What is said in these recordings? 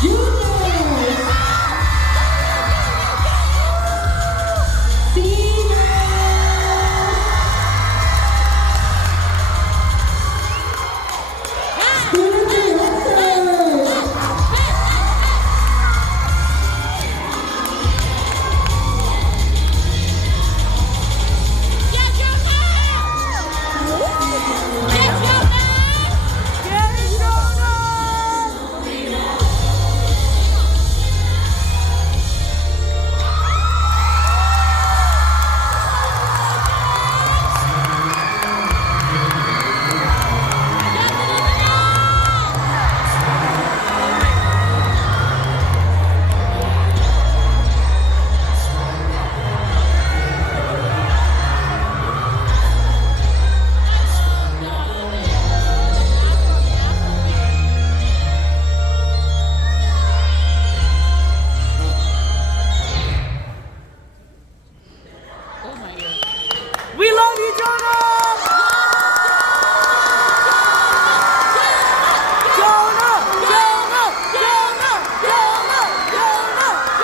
Juniors, student directors, We love you, Jonah! Jonah! Jonah! Jonah! Jonah! Jonah!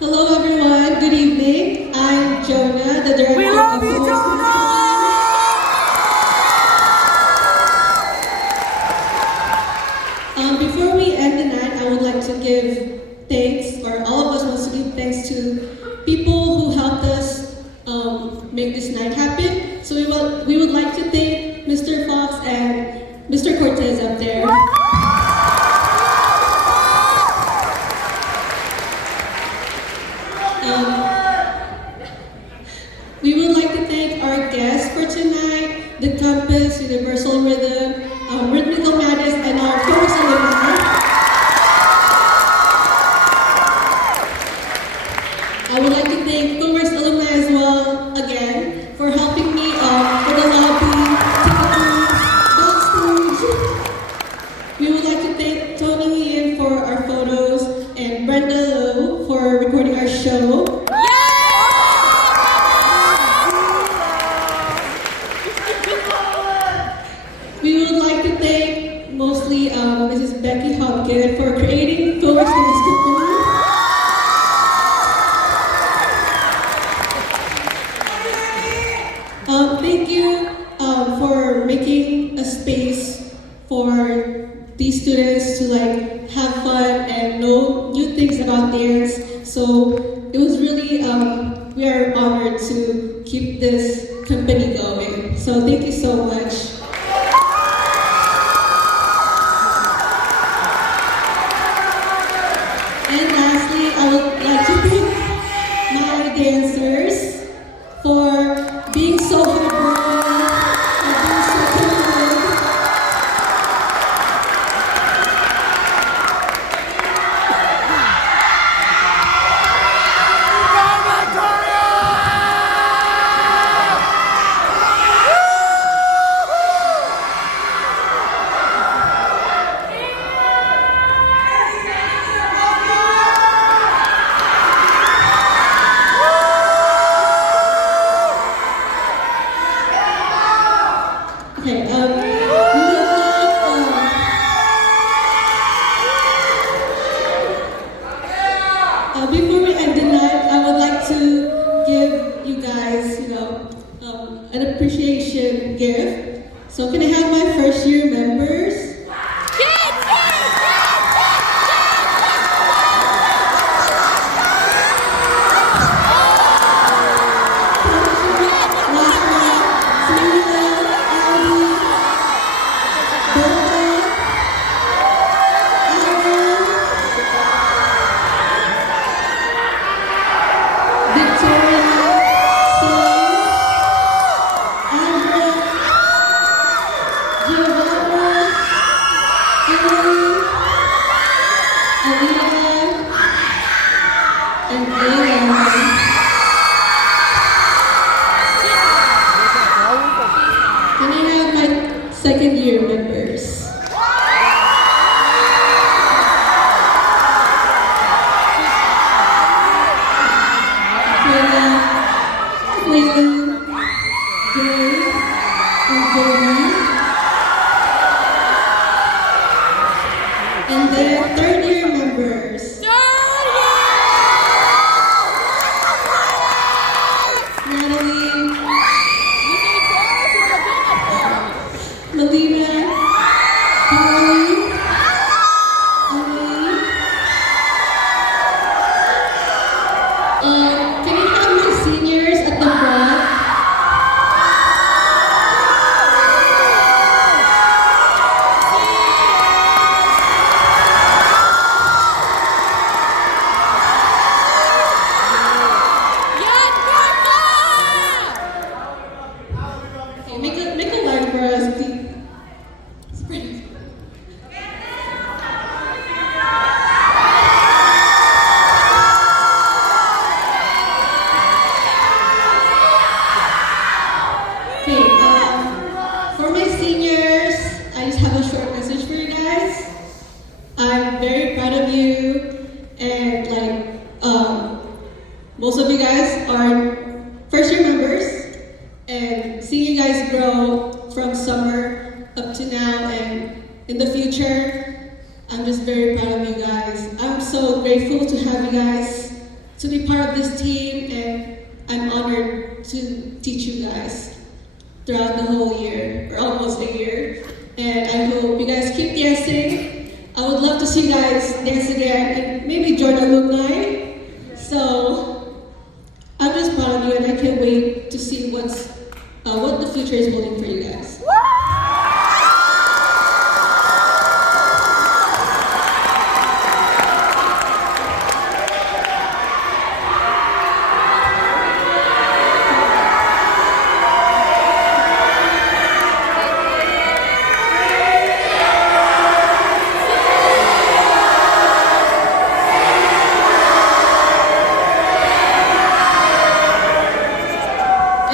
hello everyone, good evening. I'm Jonah, the director We love of you, Force Jonah! Before we end the night, I would like to give thanks, or all of us wants to give thanks to people who helped us make this night happen. So we would like to thank Mr. Fox and Mr. Cortez up there. We would like to thank our guests for tonight, the Compass, Universal Rhythm, Rhythmical Madness, and our chorus alumni. I would like to thank Chorus alumni as well, again, for helping me for the lobby, ticketing, backstage. We would like to thank Tony Ian for our photos and Brenda Lowe for recording our show. We would like to thank mostly Mrs. Becky Hopkins for creating Chorus Dance Company. Thank you for making a space for these students to like have fun and know new things about dance. So it was really, we are honored to keep this company going. So thank you so much. And lastly, I would like to thank my dancers for being so hardworking, for being so committed. Okay, before we end the night, I would like to give you guys, an appreciation gift. So can I have my first year members? Victoria, Andrea, Quaylen, Jay, and Jamie. And then third year members. Natalie, Melina, Carly, Emily. Can you have my seniors at the front? Okay, make a line for us, please. Spread. Okay, for my seniors, I just have a short message for you guys. I'm very proud of you, and most of you guys are first year members, and seeing you guys grow from summer up to now and in the future, I'm just very proud of you guys. I'm so grateful to have you guys to be part of this team, and I'm honored to teach you guys throughout the whole year, or almost a year. And I hope you guys keep dancing. I would love to see you guys dance again, and maybe join alumni. So I'm just proud of you, and I can't wait to see what the future is holding for you guys.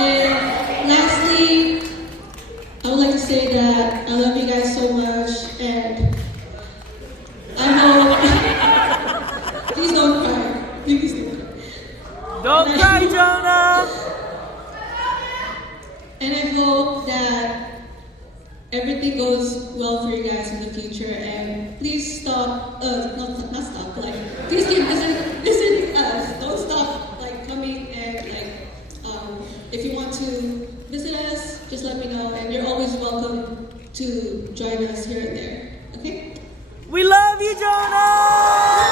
And lastly, I would like to say that I love you guys so much, and I hope. Please don't cry. Please don't cry. Don't cry, Jonah! And I hope that everything goes well for you guys in the future. And please stop. Not stop. Please keep listening to us. Don't stop. Coming and if you want to visit us, just let me know, and you're always welcome to join us here and there. Okay? We love you, Jonah!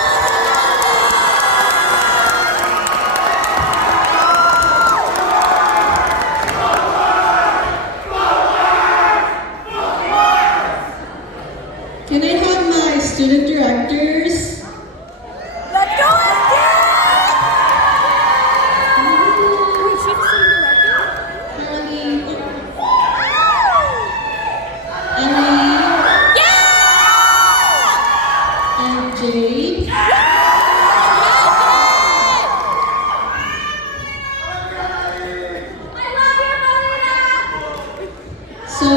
Can I have my student directors? Let's go again! Wait, she's the director? Carly, Emily, and Jay. So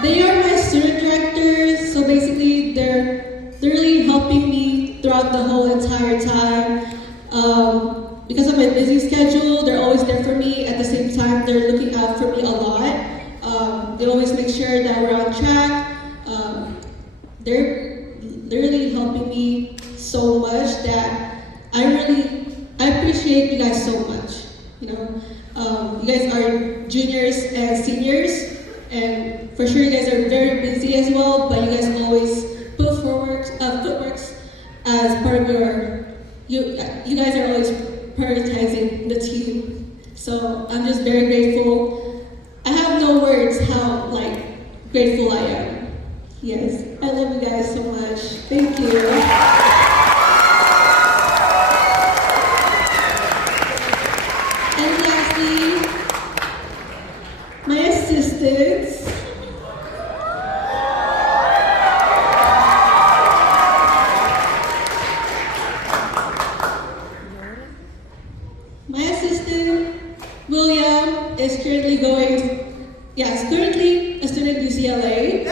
they are my student directors. So basically, they're really helping me throughout the whole entire time. Because of my busy schedule, they're always there for me. At the same time, they're looking out for me a lot. They always make sure that we're on track. They're really helping me so much that I appreciate you guys so much. You guys are juniors and seniors, and for sure you guys are very busy as well. But you guys always put footworks as part of you guys are always prioritizing the team. So I'm just very grateful. I have no words how grateful I am. Yes, I love you guys so much. Thank you. And lastly, my assistants. My assistant, William, is currently currently a student at UCLA.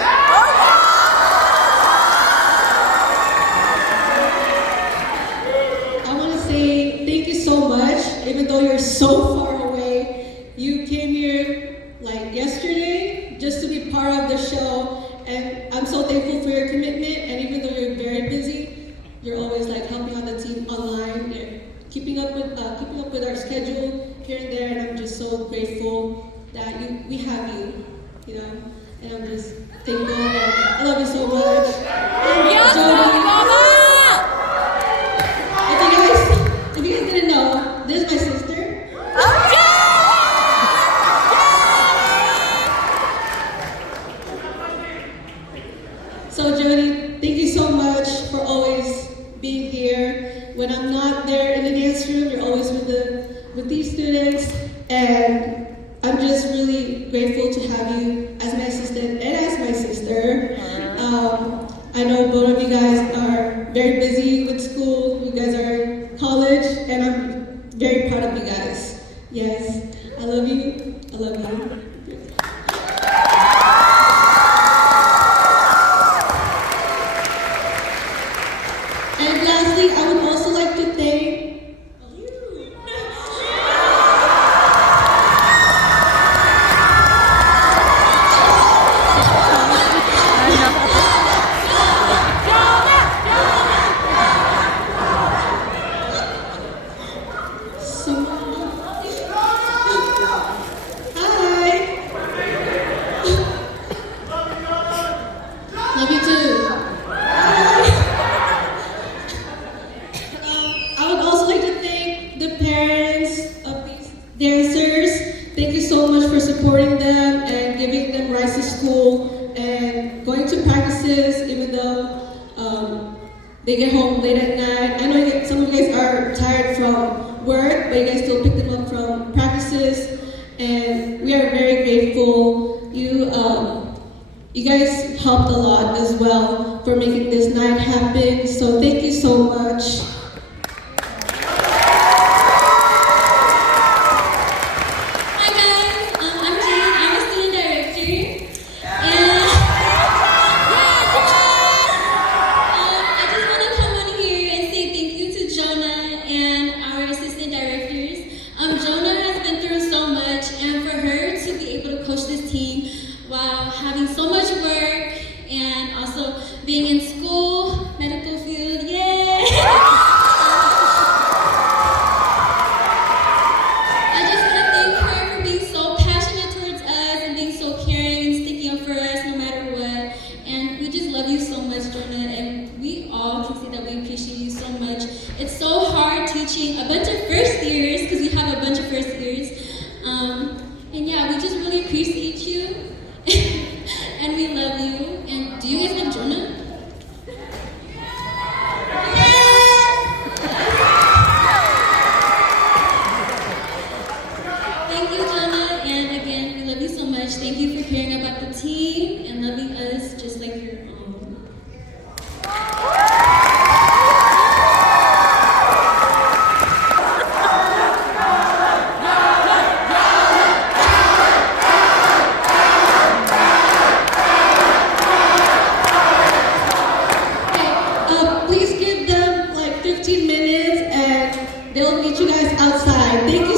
I want to say thank you so much, even though you're so far away. You came here like yesterday just to be part of the show, and I'm so thankful for your commitment. And even though you're very busy, you're always like helping out the team online and keeping up with our schedule here and there. And I'm just so grateful that we have you, you know. And I'm just thankful, and I love you so much. And Yes, Jody, Mama! if you guys didn't know, this is my sister. So Jody, thank you so much for always being here. When I'm not there in the dance room, you're always with these students, and I'm just really grateful to have you as my assistant and as my sister. I know both of you guys are very busy with school. You guys are in college, and I'm very proud of you guys. Yes, I love you. I love you. And lastly, I would also like to thank you. Hi. Love you too. I would also like to thank the parents of these dancers. Thank you so much for supporting them and giving them rides to school and going to practices, even though they get home late at night. I know some of you guys are tired from work, but you guys still pick them up from practices, and we are very grateful. You guys helped a lot as well for making this night happen, so thank you so much. Hi guys, I'm Jane. I'm a student director, and I just want to come on here and say thank you to Jonah and our assistant directors. Jonah has been through so much, and for her to be able to coach this team while having so much work and also being in school, medical field, yay! I just want to thank her for being so passionate towards us and being so caring and sticking up for us no matter what. And we just love you so much, Jonah, and we all can say that we appreciate you so much. It's so hard teaching a bunch of first years, because we have a bunch of first years. And yeah, we just really appreciate you. And we love you. And do you guys love Jonah? Thank you, Jonah, and again, we love you so much. Thank you for caring about the team and loving us just like your own. Please give them like 15 minutes, and they'll meet you guys outside. Thank you